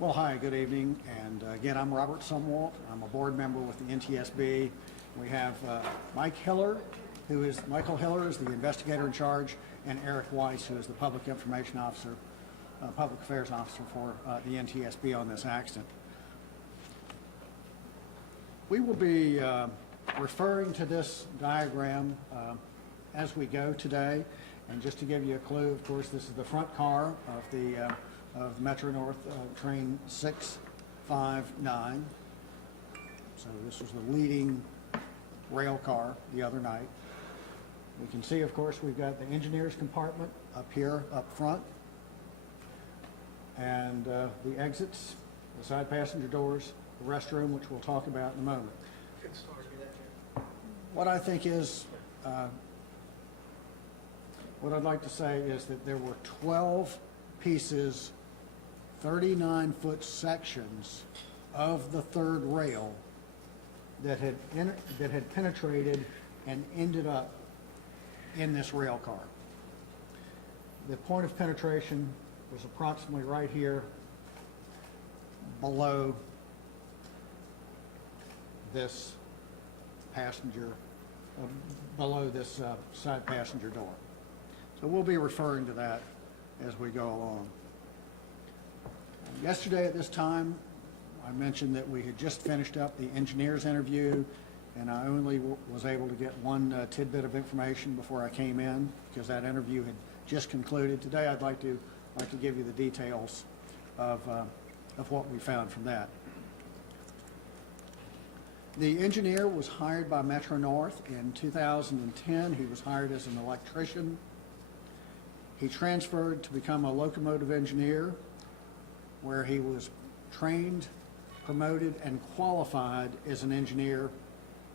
Well, hi, good evening, and again, I'm Robert Sumwalt. I'm a board member with the NTSB. We have Michael Hiller is the investigator in charge, and Eric Weiss, who is the public information officer, public affairs officer for the NTSB on this accident. We will be referring to this diagram as we go today, and just to give you a clue, of course, this is the front car of the Metro North train 659. So this was the leading rail car the other night. We can see, of course, we've got the engineer's compartment up here, up front, and the exits, the side passenger doors, the restroom, which we'll talk about in a moment. What I think is, what I'd like to say is that there were 12 pieces, 39-foot sections of the third rail that had penetrated and ended up in this rail car. The point of penetration was approximately right here below this passenger, below this side passenger door. So we'll be referring to that as we go along. Yesterday at this time, I mentioned that we had just finished up the engineer's interview, and I only was able to get one tidbit of information before I came in because that interview had just concluded. Today I'd like to give you the details of what we found from that. The engineer was hired by Metro North in 2010. He was hired as an electrician. He transferred to become a locomotive engineer, where he was trained, promoted, and qualified as an engineer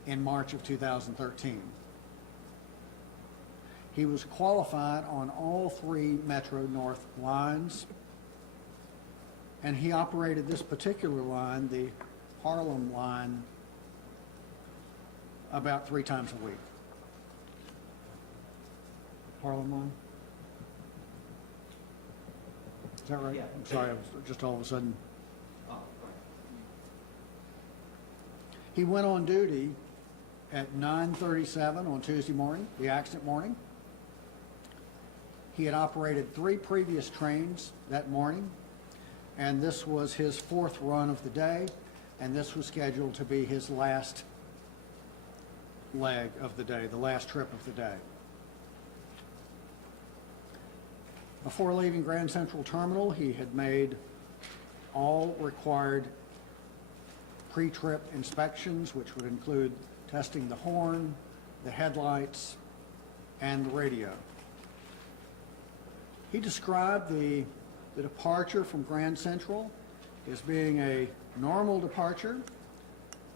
in March of 2013. He was qualified on all three Metro North lines, and he operated this particular line, the Harlem line, about 3 times a week. Harlem line? Is that right? Yeah. I'm sorry, I was just all of a sudden. Oh, right. He went on duty at 9:37 on Tuesday morning, the accident morning. He had operated 3 previous trains that morning, and this was his 4th run of the day, and this was scheduled to be his last leg of the day, the last trip of the day. Before leaving Grand Central Terminal, he had made all required pre-trip inspections, which would include testing the horn, the headlights, and the radio. He described the departure from Grand Central as being a normal departure.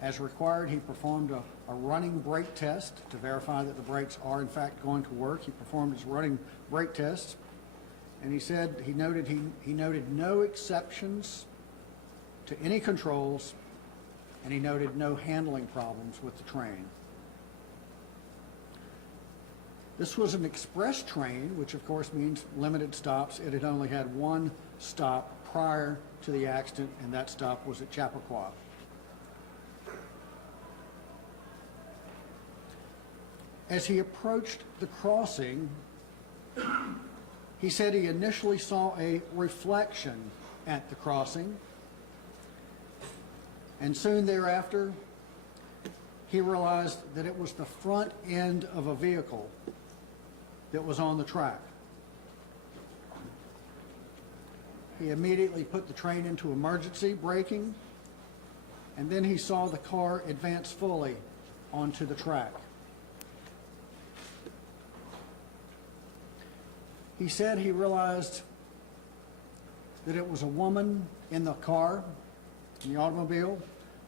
As required, he performed a running brake test to verify that the brakes are in fact going to work. He performed his running brake test. And he said he noted no exceptions to any controls, and he noted no handling problems with the train. This was an express train, which of course means limited stops. It had only had 1 stop prior to the accident, and that stop was at Chappaqua. As he approached the crossing, he said he initially saw a reflection at the crossing, and soon thereafter, he realized that it was the front end of a vehicle that was on the track. He immediately put the train into emergency braking, and then he saw the car advance fully onto the track. He said he realized that it was a woman in the car, in the automobile,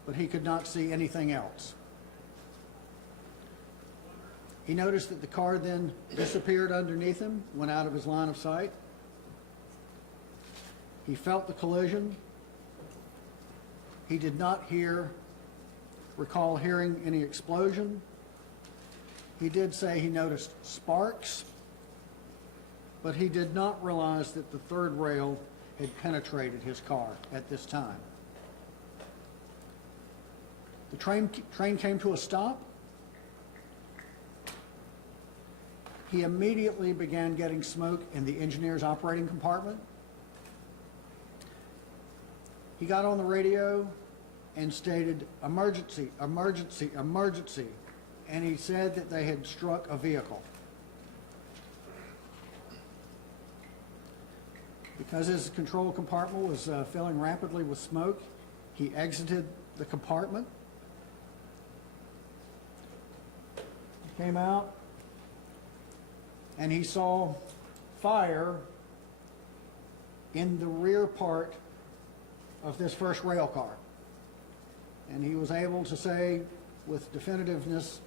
but he could not see anything else. He noticed that the car then disappeared underneath him, went out of his line of sight. He felt the collision. He did not recall hearing any explosion. He did say he noticed sparks, but he did not realize that the third rail had penetrated his car at this time. The train came to a stop. He immediately began getting smoke in the engineer's operating compartment. He got on the radio and stated, "Emergency, emergency, emergency." And he said that they had struck a vehicle. Because his control compartment was filling rapidly with smoke, he exited the compartment, came out, and he saw fire in the rear part of this first rail car. And he was able to say with definitiveness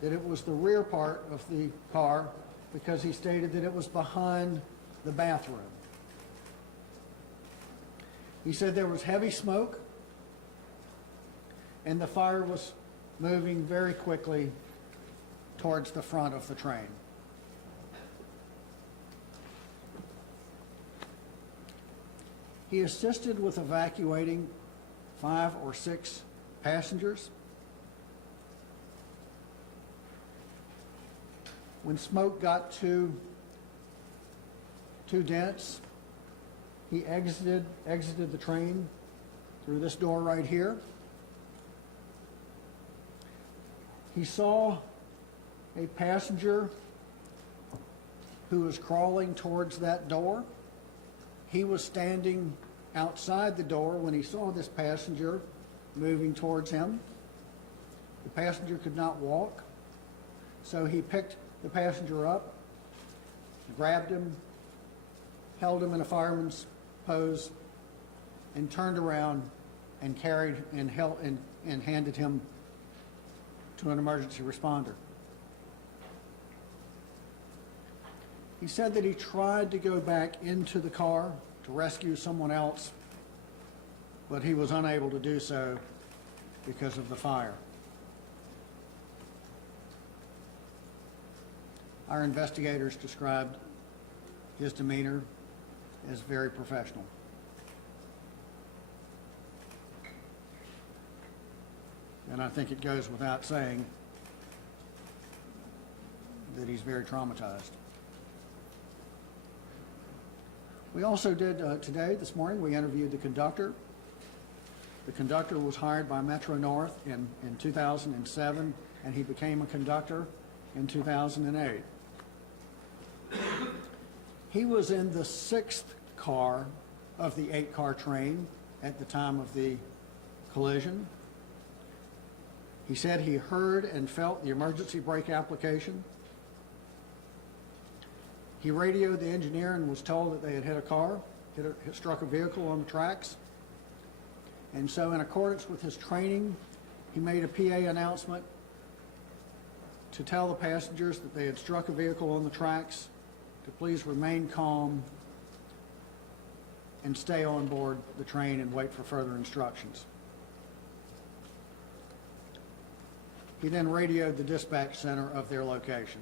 that it was the rear part of the car because he stated that it was behind the bathroom. He said there was heavy smoke and the fire was moving very quickly towards the front of the train. He assisted with evacuating 5 or 6 passengers. When smoke got too dense, he exited the train through this door right here. He saw a passenger who was crawling towards that door. He was standing outside the door when he saw this passenger moving towards him. The passenger could not walk, so he picked the passenger up, grabbed him, held him in a fireman's pose, and turned around and carried and held and handed him to an emergency responder. He said that he tried to go back into the car to rescue someone else, but he was unable to do so because of the fire. Our investigators described his demeanor as very professional. And I think it goes without saying that he's very traumatized. We also did this morning, we interviewed the conductor. The conductor was hired by Metro North in 2007, and he became a conductor in 2008. He was in the 6th car of the 8-car train at the time of the collision. He said he heard and felt the emergency brake application. He radioed the engineer and was told that they had hit a car, struck a vehicle on the tracks. And so in accordance with his training, he made a PA announcement to tell the passengers that they had struck a vehicle on the tracks to please remain calm and stay on board the train and wait for further instructions. He then radioed the dispatch center of their location.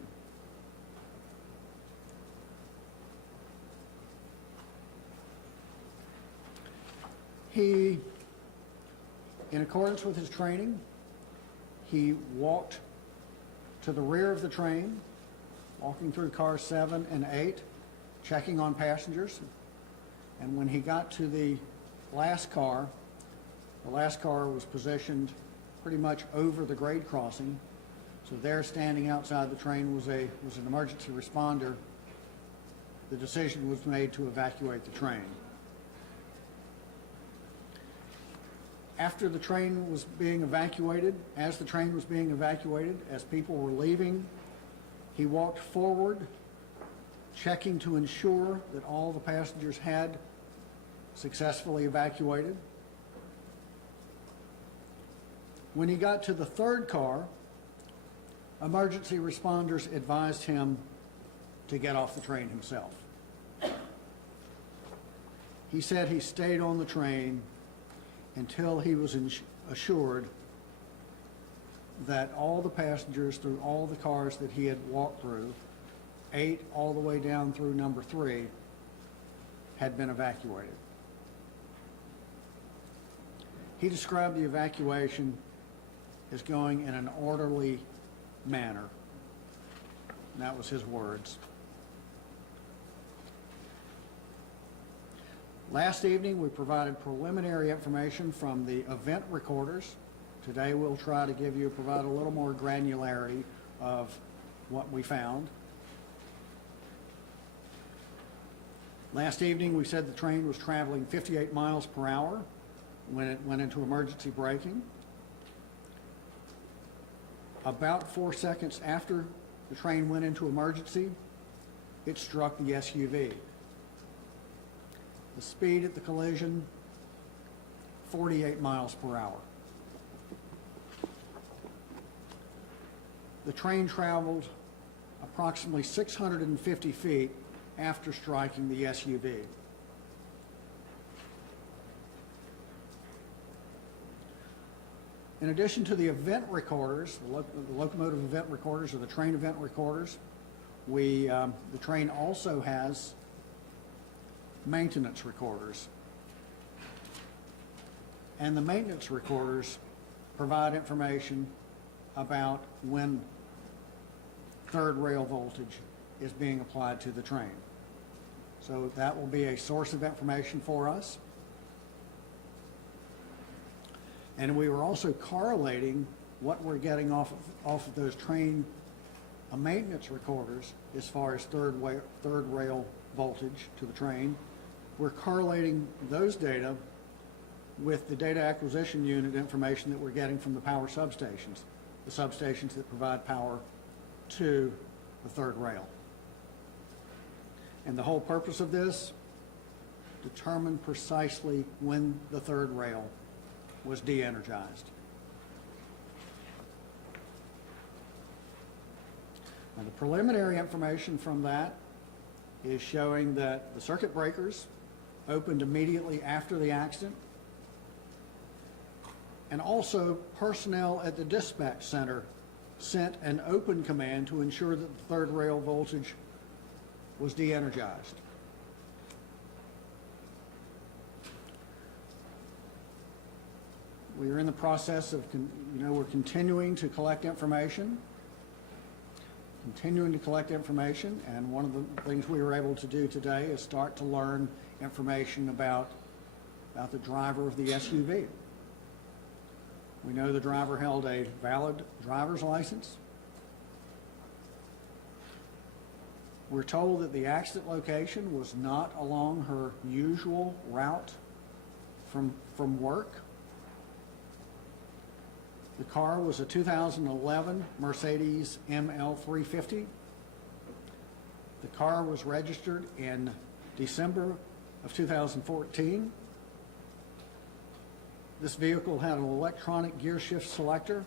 He, in accordance with his training, he walked to the rear of the train, walking through cars 7 and 8, checking on passengers. And when he got to the last car was positioned pretty much over the grade crossing. So there, standing outside the train, was an emergency responder. The decision was made to evacuate the train. After the train was being evacuated, as people were leaving, he walked forward, checking to ensure that all the passengers had successfully evacuated. When he got to the 3rd car, emergency responders advised him to get off the train himself. He said he stayed on the train until he was assured that all the passengers through all the cars that he had walked through, 8 all the way down through number 3, had been evacuated. He described the evacuation as going in an orderly manner. And that was his words. Last evening, we provided preliminary information from the event recorders. Today, we'll try to provide a little more granularity of what we found. Last evening, we said the train was traveling 58 miles per hour when it went into emergency braking. About 4 seconds after the train went into emergency, it struck the SUV. The speed at the collision, 48 miles per hour. The train traveled approximately 650 feet after striking the SUV. In addition to the event recorders, the locomotive event recorders or the train event recorders, the train also has maintenance recorders. And the maintenance recorders provide information about when third rail voltage is being applied to the train. So that will be a source of information for us. And we were also correlating what we're getting off of those train maintenance recorders as far as third rail voltage to the train. We're correlating those data with the data acquisition unit information that we're getting from the power substations, the substations that provide power to the third rail. And the whole purpose of this, determine precisely when the third rail was de-energized. Now, the preliminary information from that is showing that the circuit breakers opened immediately after the accident, and also personnel at the dispatch center sent an open command to ensure that the third rail voltage was de-energized. We are in the process of, we're continuing to collect information, and one of the things we were able to do today is start to learn information about the driver of the SUV. We know the driver held a valid driver's license. We're told that the accident location was not along her usual route from work. The car was a 2011 Mercedes ML350. The car was registered in December of 2014. This vehicle had an electronic gear shift selector.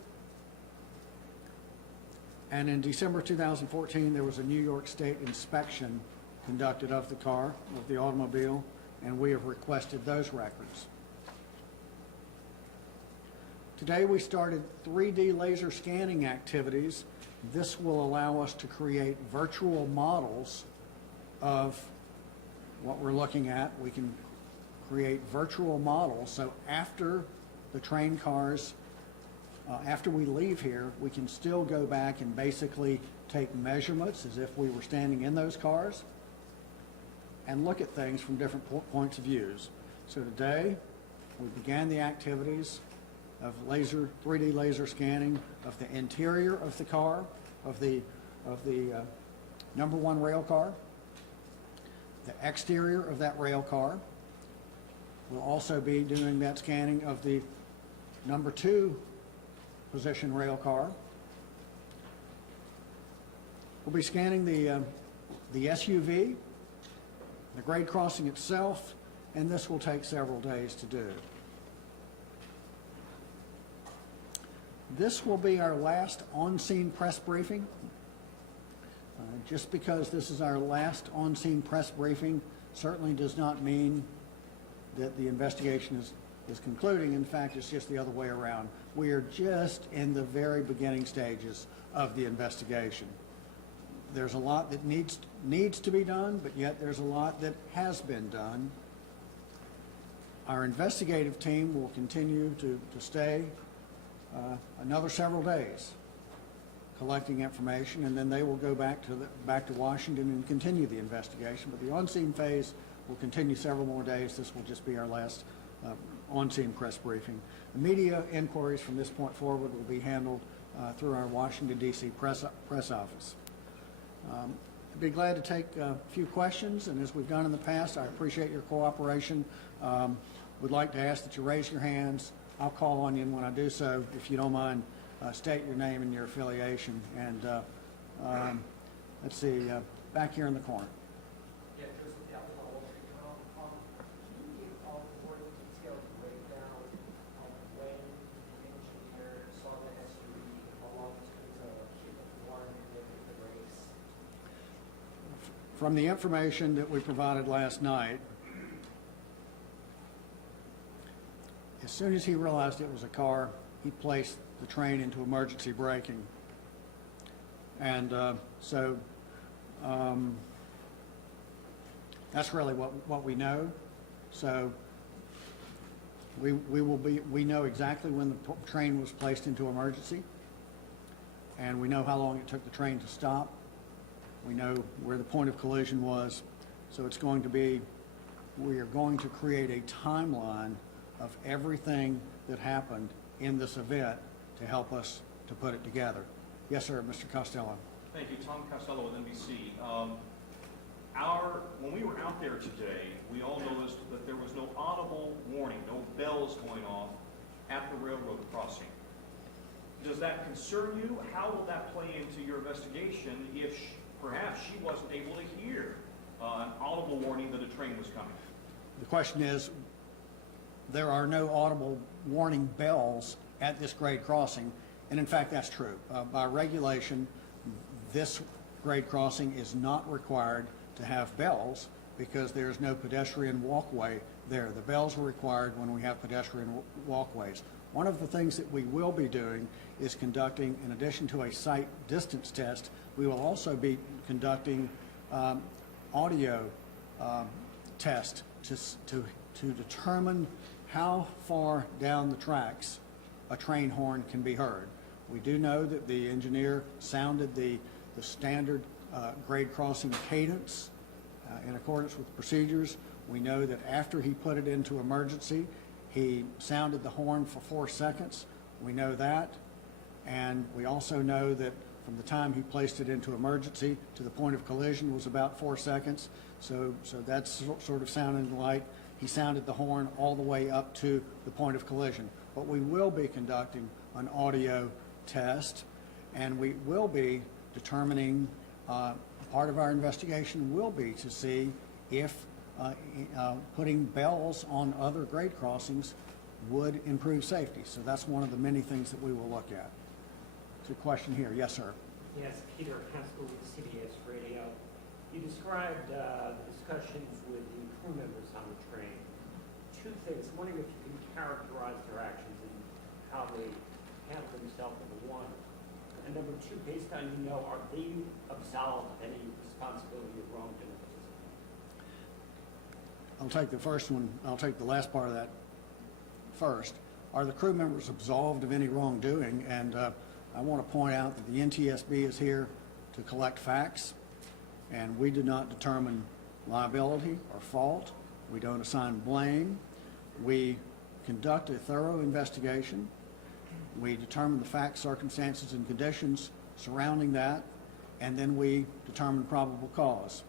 And in December 2014, there was a New York State inspection conducted of the car, of the automobile, and we have requested those records. Today we started 3D laser scanning activities. This will allow us to create virtual models of what we're looking at. We can create virtual models, so after the train cars, after we leave here, we can still go back and basically take measurements as if we were standing in those cars and look at things from different points of views. So today, we began the activities of 3D laser scanning of the interior of the car, of the number one rail car, the exterior of that rail car. We'll also be doing that scanning of the number 2 position rail car. We'll be scanning the SUV, the grade crossing itself, and this will take several days to do. This will be our last on-scene press briefing. Just because this is our last on-scene press briefing certainly does not mean that the investigation is concluding. In fact, it's just the other way around. We are just in the very beginning stages of the investigation. there's a lot that needs to be done, but yet there's a lot that has been done. Our investigative team will continue to stay another several days collecting information, and then they will go back to Washington and continue the investigation. But the on-scene phase will continue several more days. This will just be our last on-scene press briefing. The media inquiries from this point forward will be handled through our Washington, D.C. press office. I'd be glad to take a few questions, and as we've done in the past, I appreciate your cooperation. Would like to ask that you raise your hands. I'll call on you, and when I do so, if you don't mind, state your name and your affiliation. And let's see, back here in the corner. Yeah, Joseph Galvin, Wall Street Journal. Can you give a more detailed breakdown of when the engineer saw the SUV, how long it took to hit the floor and then hit the brakes? From the information that we provided last night, as soon as he realized it was a car, he placed the train into emergency braking. And that's really what we know. So we know exactly when the train was placed into emergency, and we know how long it took the train to stop. We know where the point of collision was. So it's going to be, we are going to create a timeline of everything that happened in this event to help us to put it together. Yes, sir, Mr. Costello. Thank you. Tom Costello with NBC. When we were out there today, we all noticed that there was no audible warning, no bells going off at the railroad crossing. Does that concern you? How will that play into your investigation if perhaps she wasn't able to hear an audible warning that a train was coming? The question is, there are no audible warning bells at this grade crossing, and in fact that's true. By regulation, this grade crossing is not required to have bells because there is no pedestrian walkway there. The bells are required when we have pedestrian walkways. One of the things that we will be doing is conducting, in addition to a sight distance test, we will also be conducting audio test to determine how far down the tracks a train horn can be heard. We do know that the engineer sounded the standard grade crossing cadence in accordance with procedures. We know that after he put it into emergency, he sounded the horn for 4 seconds. We know that. And we also know that from the time he placed it into emergency to the point of collision was about 4 seconds. So that's sort of sounding like he sounded the horn all the way up to the point of collision. But we will be conducting an audio test, and we will be determining, part of our investigation will be to see if putting bells on other grade crossings would improve safety. So that's one of the many things that we will look at. It's a question here. Yes, sir. Yes, Peter Haskell with CBS Radio. You described the discussions with the crew members on the train. Two things. I'm wondering if you can characterize their actions and how they handle themselves, number one. And number two, based on are they absolved of any responsibility of wrongdoing? I'll take the first one. I'll take the last part of that first. Are the crew members absolved of any wrongdoing? And I want to point out that the NTSB is here to collect facts, and we do not determine liability or fault. We don't assign blame. We conduct a thorough investigation. We determine the facts, circumstances, and conditions surrounding that, and then we determine probable cause.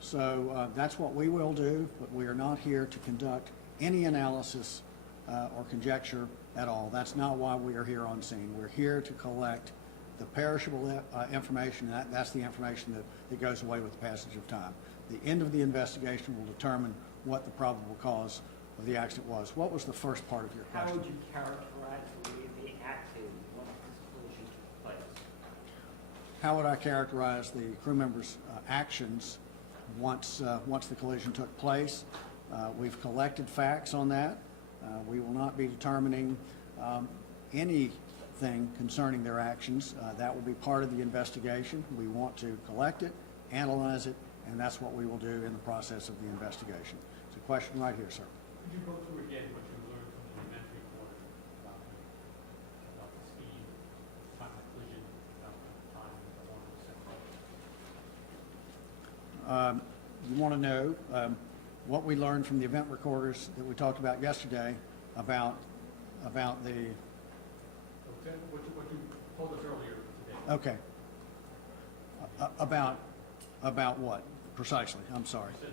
So that's what we will do, but we are not here to conduct any analysis or conjecture at all. That's not why we are here on scene. We're here to collect the perishable information. That's the information that goes away with the passage of time. The end of the investigation will determine what the probable cause of the accident was. What was the first part of your question? How would you characterize the way they acted when this collision took place? How would I characterize the crew members' actions once the collision took place? We've collected facts on that. We will not be determining any thing concerning their actions. That will be part of the investigation. We want to collect it, analyze it, and that's what we will do in the process of the investigation. It's a question right here, sir. Could you go through again what you learned from the event report about the speed, time of collision, about the time the horn was set off? You want to know what we learned from the event recorders that we talked about yesterday about the, Okay, what you told us earlier today. okay. About what precisely? I'm sorry. You said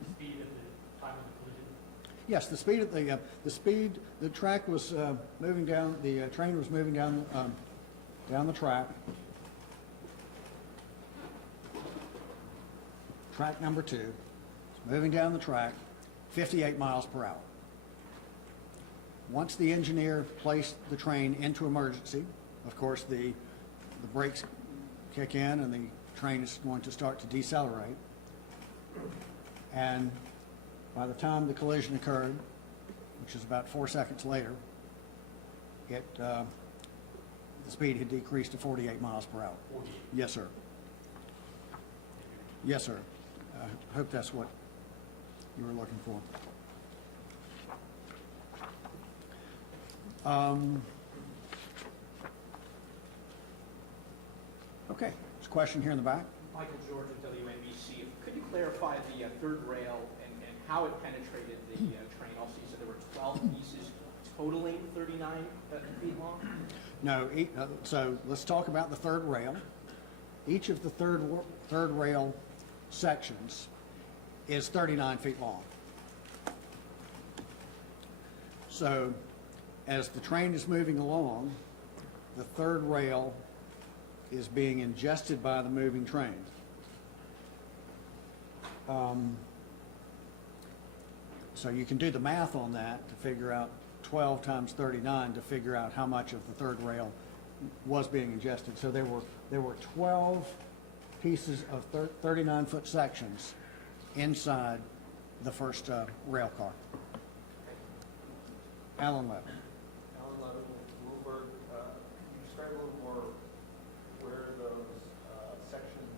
the speed at the time of the collision. Yes, the speed, the track was moving down, the train was moving down the track. Track number 2, it's moving down the track, 58 miles per hour. Once the engineer placed the train into emergency, of course, the brakes kick in and the train is going to start to decelerate. And by the time the collision occurred, which is about 4 seconds later, the speed had decreased to 48 miles per hour. 48. Yes, sir. Yes, sir. I hope that's what you were looking for. Okay, there's a question here in the back. Michael George with WNBC. Could you clarify the third rail and how it penetrated the train? Also, you said there were 12 pieces totaling 39 feet long? No, so let's talk about the third rail. Each of the third rail sections is 39 feet long. So as the train is moving along, the third rail is being ingested by the moving train. So you can do the math on that to figure out 12 times 39 to figure out how much of the third rail was being ingested. So there were 12 pieces of 39-foot sections inside the first rail car. Alan Levin. Alan Levin with Bloomberg. Can you describe a little more where those sections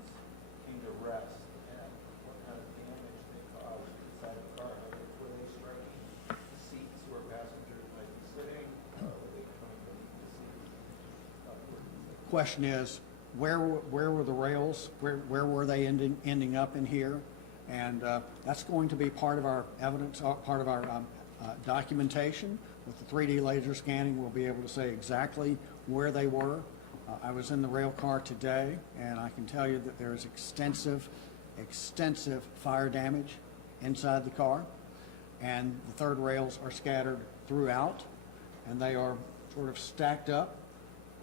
came to rest and what kind of damage they caused inside the car? Were they striking seats where passengers might be sitting? Or were they coming beneath the seats upwards? Question is, where were the rails? Where were they ending up in here? And that's going to be part of our evidence, part of our documentation. With the 3D laser scanning, we'll be able to say exactly where they were. I was in the rail car today, and I can tell you that there is extensive fire damage inside the car. And the third rails are scattered throughout, and they are sort of stacked up,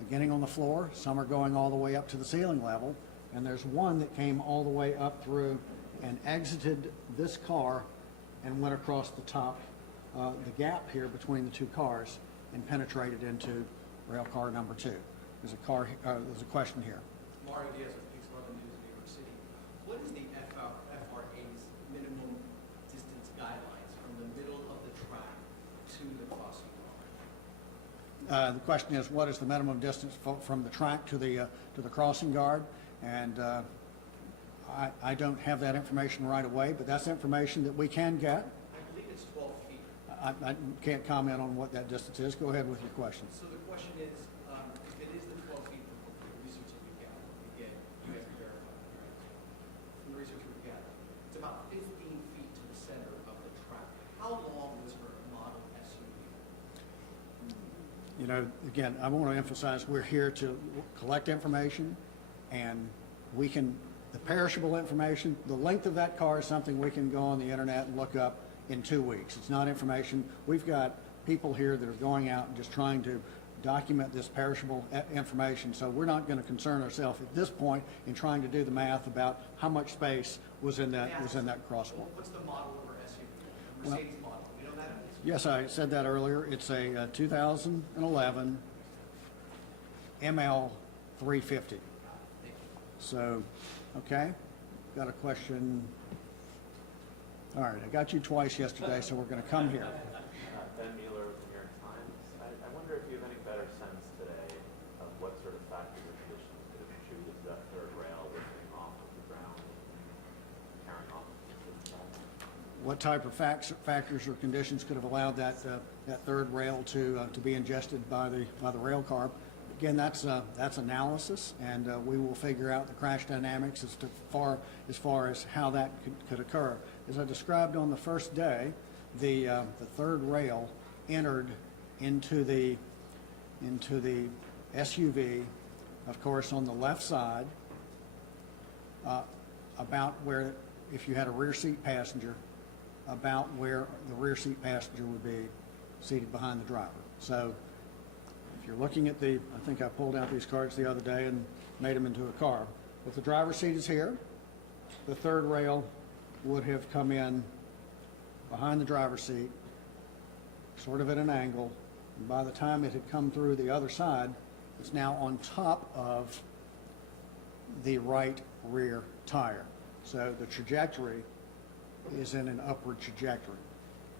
beginning on the floor. Some are going all the way up to the ceiling level, and there's one that came all the way up through and exited this car and went across the top, the gap here between the two cars, and penetrated into rail car number 2. There's a question here. Mario Diaz with Peaks 11 News in New York City. What is the FRA's minimum distance guidelines from the middle of the track to the crossing guard? The question is, what is the minimum distance from the track to the crossing guard? And I don't have that information right away, but that's information that we can get. I believe it's 12 feet. I can't comment on what that distance is. Go ahead with your question. So the question is, if it is the 12 feet from the research that we've gathered, again, you guys can verify, right? From the research we've gathered, it's about 15 feet to the center of the track. How long was her model SUV? You know, again, I want to emphasize we're here to collect information, and we can, the perishable information, the length of that car is something we can go on the internet and look up in 2 weeks. It's not information. We've got people here that are going out and just trying to document this perishable information, so we're not going to concern ourselves at this point in trying to do the math about how much space was in that crosswalk. What's the model of her SUV? The Mercedes model? We know that? Yes, I said that earlier. It's a 2011 ML 350. So, okay, got a question. All right, I got you twice yesterday, so we're going to come here. Ben Mueller with the New York Times. I wonder if you have any better sense today what type of factors or conditions could have allowed that third rail to be ingested by the rail car. Again, that's analysis, and we will figure out the crash dynamics as far as how that could occur. As I described on the first day, the third rail entered into the SUV, of course, on the left side, about where, if you had a rear seat passenger, about where the rear seat passenger would be seated behind the driver. So if you're looking at I think I pulled out these cards the other day and made them into a car. If the driver's seat is here, the third rail would have come in behind the driver's seat, sort of at an angle. And by the time it had come through the other side, it's now on top of the right rear tire. So the trajectory is in an upward trajectory.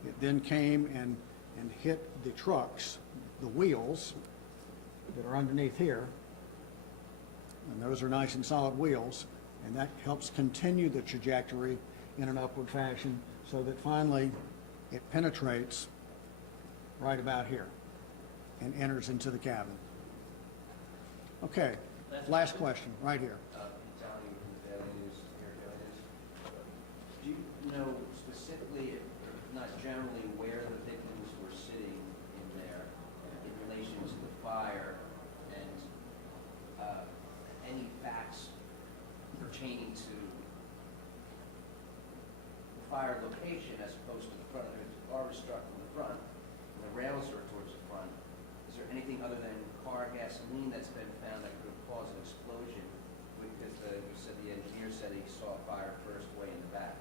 It then came and hit the trucks, the wheels that are underneath here, and those are nice and solid wheels, and that helps continue the trajectory in an upward fashion so that finally it penetrates right about here and enters into the cabin. Okay, last question, right here. Italian from the Daily News, here Daily News. Do you know specifically, or not generally, where the victims were sitting in there in relation to the fire, and any facts pertaining to the fire location as opposed to the front? The car was struck in the front, and the rails are towards the front. Is there anything other than car gasoline that's been found that could have caused an explosion? Because you said the engineer said he saw a fire first way in the back.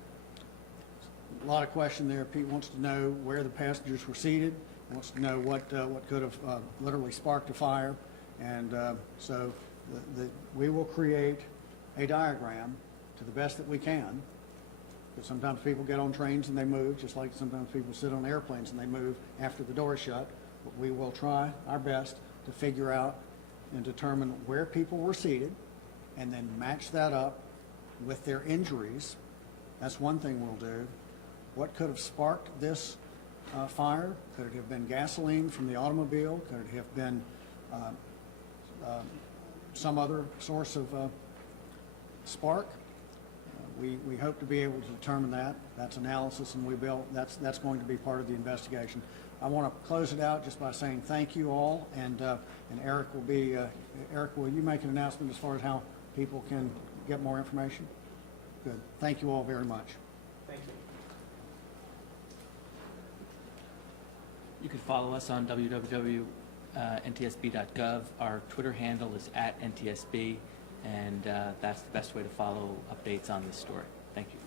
A lot of question there. Pete wants to know where the passengers were seated, wants to know what could have literally sparked a fire. And so we will create a diagram to the best that we can. Because sometimes people get on trains and they move, just like sometimes people sit on airplanes and they move after the door is shut. But we will try our best to figure out and determine where people were seated and then match that up with their injuries. That's one thing we'll do. What could have sparked this fire? Could it have been gasoline from the automobile? Could it have been some other source of spark? We hope to be able to determine that. That's analysis, and that's going to be part of the investigation. I want to close it out just by saying thank you all, and Eric will you make an announcement as far as how people can get more information? Good. Thank you all very much. Thank you. You can follow us on www.ntsb.gov. Our Twitter handle is @NTSB, and that's the best way to follow updates on this story. Thank you.